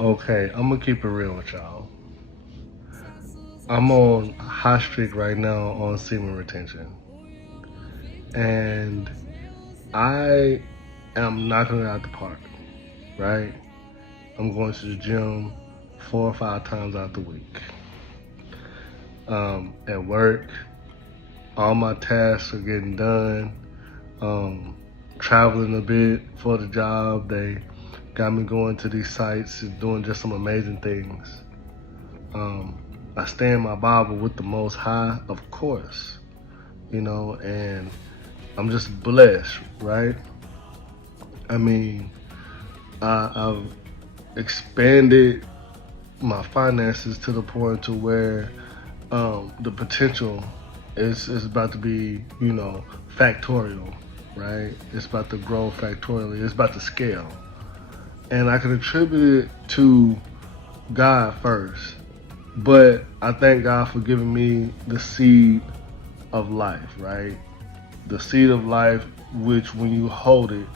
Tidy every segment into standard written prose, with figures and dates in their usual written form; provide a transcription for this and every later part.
Okay, I'm gonna keep it real with y'all. I'm on high streak right now on semen retention, and I am knocking it out the park. Right? I'm going to the gym 4 or 5 times out the week. At work, all my tasks are getting done. Um, Traveling a bit for the job, they got me going to these sites and doing just some amazing things. Um, I stay in my Bible with the Most High, of course, and I'm just blessed, right? I mean, I've expanded my finances to the point to where the potential is about to be, factorial, right? It's about to grow factorially. It's about to scale, and I can attribute it to God first. But I thank God for giving me the seed of life, right? The seed of life, which when you hold it,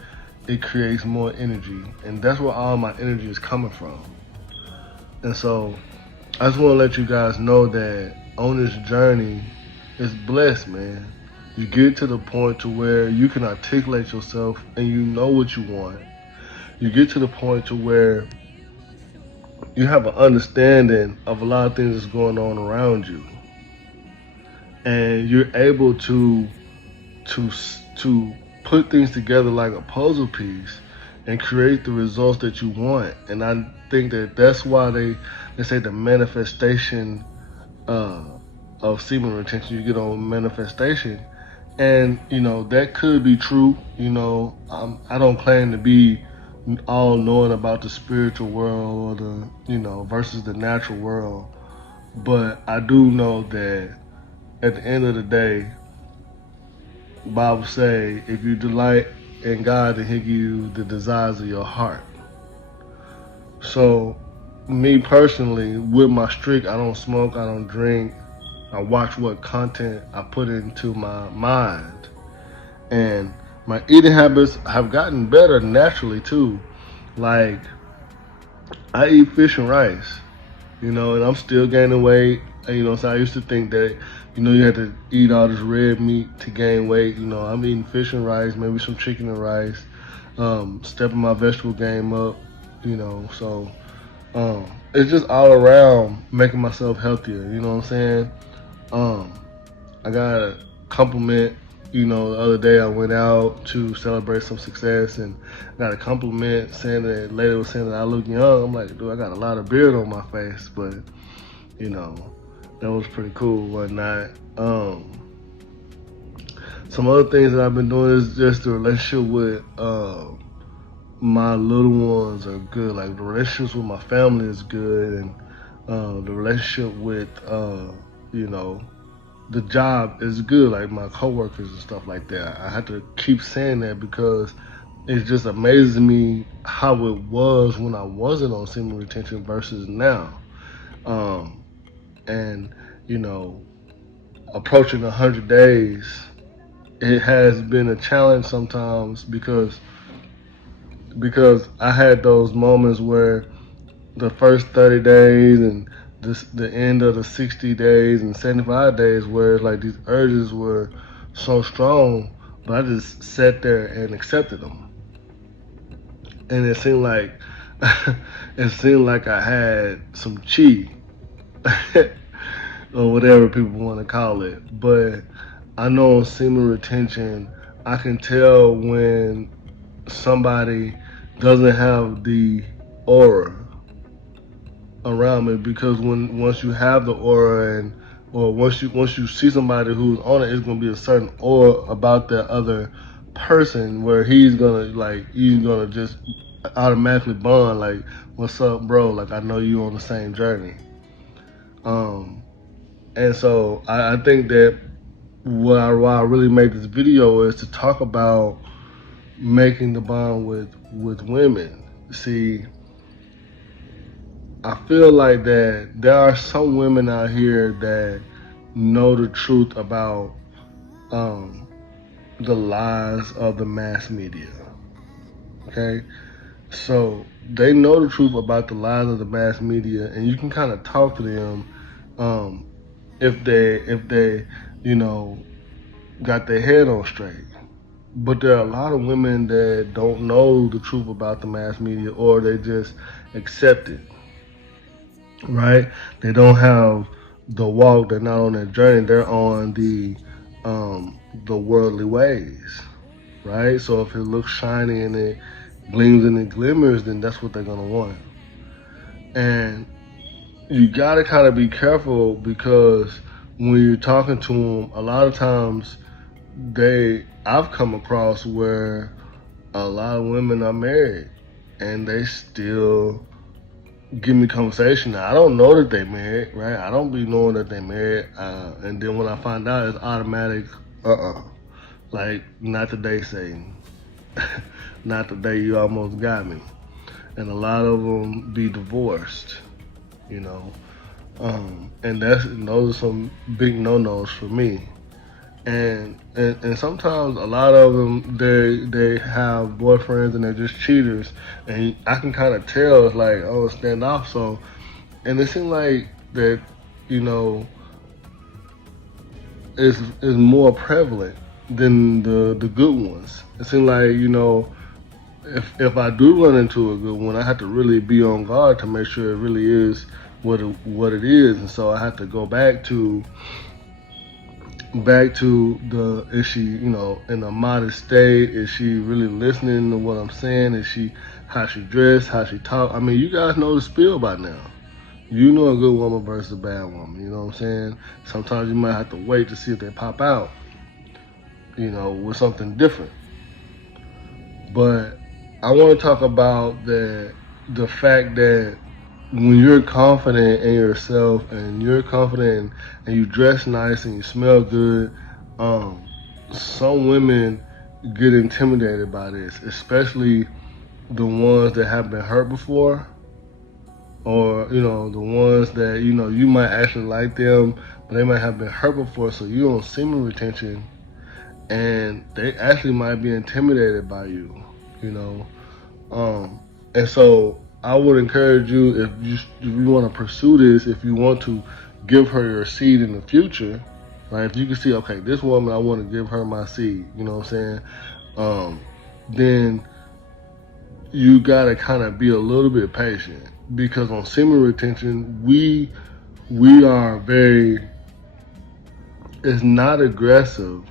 it creates more energy. And that's where all my energy is coming from. And so I just want to let you guys know that on this journey, it's blessed, man. You get to the point to where you can articulate yourself and you know what you want. You get to the point to where you have an understanding of a lot of things that's going on around you, and you're able to to put things together like a puzzle piece and create the results that you want. And I think that that's why they say the manifestation uh, of semen retention. You get on manifestation, and that could be true. I don't claim to be all knowing about the spiritual world or the versus the natural world, but I do know that at the end of the day, Bible say, if you delight in God, then He give you the desires of your heart. So, me personally, with my streak, I don't smoke, I don't drink. I watch what content I put into my mind, and my eating habits have gotten better naturally too. Like, I eat fish and rice, and I'm still gaining weight. So I used to think that, you had to eat all this red meat to gain weight. I'm eating fish and rice, maybe some chicken and rice, stepping my vegetable game up, so it's just all around making myself healthier, you know what I'm saying? Um, I got a compliment, the other day I went out to celebrate some success and got a compliment saying that lady was saying that I look young. I'm like, dude, I got a lot of beard on my face, but you know, that was pretty cool, whatnot. Some other things that I've been doing is just the relationship with my little ones are good. Like the relationships with my family is good, and the relationship with you know the job is good. Like my coworkers and stuff like that. I have to keep saying that because it just amazes me how it was when I wasn't on semen retention versus now. Um, and you know, approaching 100 days, it has been a challenge sometimes because I had those moments where the first 30 days and the end of the 60 days and 75 days where it's like these urges were so strong, but I just sat there and accepted them. And it seemed like I had some chi or whatever people want to call it. But I know on semen retention, I can tell when somebody doesn't have the aura around me, because when once you have the aura, and or once you see somebody who's on it, it's gonna be a certain aura about that other person where he's gonna just automatically bond, like, what's up, bro, like, I know you on the same journey. um and so I think that why I really made this video is to talk about making the bond with women. See, I feel like that there are some women out here that know the truth about um, the lies of the mass media. Okay, So they know the truth about the lies of the mass media, and you can kind of talk to them um, if they you know got their head on straight. But there are a lot of women that don't know the truth about the mass media, or they just accept it, right? They don't have the walk. They're not on their journey. They're on the worldly ways, right? So if it looks shiny and it gleams and it glimmers, then that's what they're gonna want. And you gotta kind of be careful because when you're talking to them, a lot of times I've come across where a lot of women are married and they still give me conversation. Now, I don't know that they married, right? I don't be knowing that they married. And then when I find out, it's automatic, like, not today, Satan. Not today, you almost got me. And a lot of them be divorced, you know. And those are some big no-nos for me. And sometimes a lot of them they have boyfriends and they're just cheaters, and I can kind of tell it's like, oh, stand off. So, and it seems like that, you know, is more prevalent than the good ones. It seems like, you know, if I do run into a good one, I have to really be on guard to make sure it really is what it is, and so I have to go back to the, is she, you know, in a modest state? Is she really listening to what I'm saying? Is she, how she dress, how she talk? I mean, you guys know the spiel by now. You know a good woman versus a bad woman. You know what I'm saying? Sometimes you might have to wait to see if they pop out, you know, with something different. But I want to talk about the fact that when you're confident in yourself and you're confident and you dress nice and you smell good, um, some women get intimidated by this, especially the ones that have been hurt before, or you know the ones that you know you might actually like them, but they might have been hurt before, so you don't semen retention, and they actually might be intimidated by you, you know. And so I would encourage you, if you want to pursue this, if you want to give her your seed in the future, right? If you can see, okay, this woman, I want to give her my seed, you know what I'm saying? Um, then you gotta kind of be a little bit patient because on semen retention, we are very, it's not aggressive,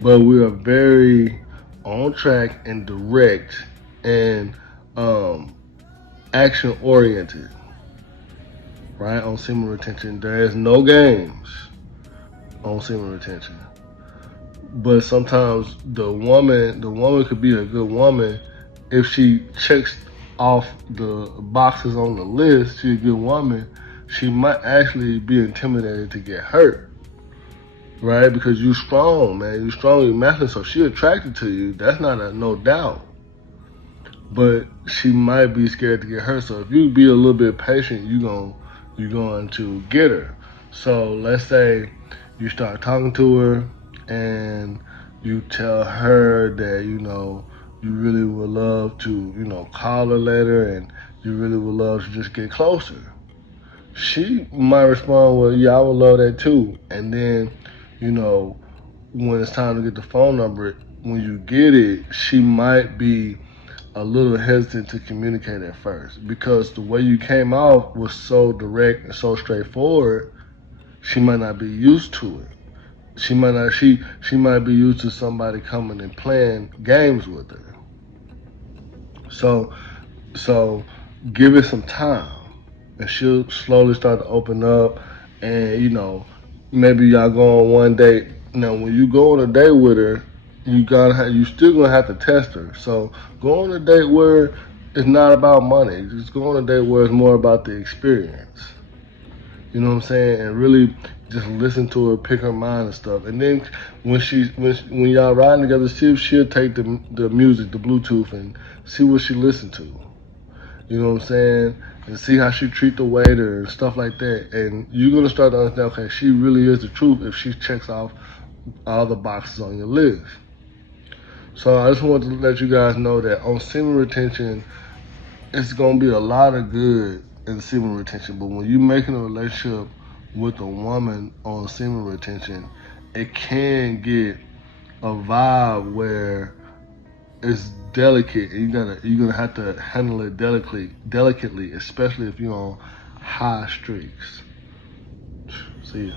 but we are very on track and direct and action oriented, right? On semen retention, there is no games on semen retention. But sometimes the woman could be a good woman if she checks off the boxes on the list. She's a good woman. She might actually be intimidated to get hurt, right? Because you strong, man. You strong, you masculine, so she attracted to you. That's not a no doubt. But she might be scared to get hurt. So if you be a little bit patient, you're going to get her. So let's say you start talking to her and you tell her that you really would love to call her later, and you really would love to just get closer. She might respond, well, yeah, I would love that too. And then you know when it's time to get the phone number, when you get it, she might be a little hesitant to communicate at first because the way you came off was so direct and so straightforward. She might not be used to it. She might not. She might be used to somebody coming and playing games with her. So so give it some time, and she'll slowly start to open up. And maybe y'all go on one date. Now, when you go on a date with her, you still gonna have to test her. So go on a date where it's not about money. Just go on a date where it's more about the experience. You know what I'm saying? And really just listen to her, pick her mind and stuff. And then when y'all riding together, see if she'll take the music, the Bluetooth, and see what she listen to. You know what I'm saying? And see how she treat the waiter and stuff like that. And you're gonna start to understand, okay, she really is the truth if she checks off all the boxes on your list. So I just wanted to let you guys know that on semen retention, it's gonna be a lot of good in semen retention. But when you're making a relationship with a woman on semen retention, it can get a vibe where it's delicate, and you're gonna have to handle it delicately, especially if you're on high streaks. See ya.